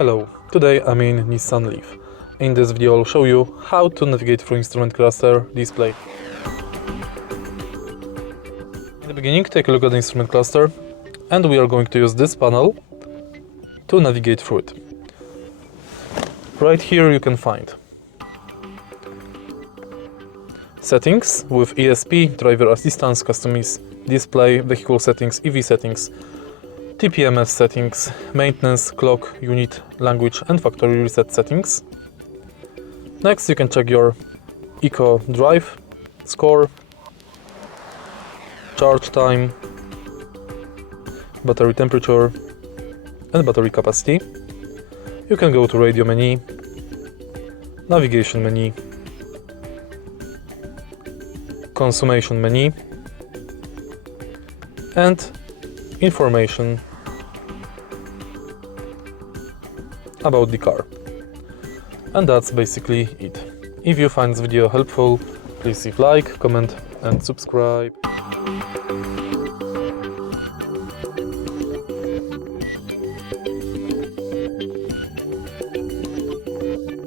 Hello, today I'm in Nissan Leaf. In this video I'll show you how to navigate through instrument cluster display. In the beginning, take a look at the instrument cluster, and we are going to use this panel to navigate through it. Right here you can find settings with ESP, driver assistance, customize display, vehicle settings, EV settings, TPMS settings, maintenance, clock, unit, language and factory reset settings. Next you can check your eco drive, score, charge time, battery temperature and battery capacity. You can go to radio menu, navigation menu, consummation menu and information about the car. And that's basically it. If you find this video helpful, please leave like, comment and subscribe.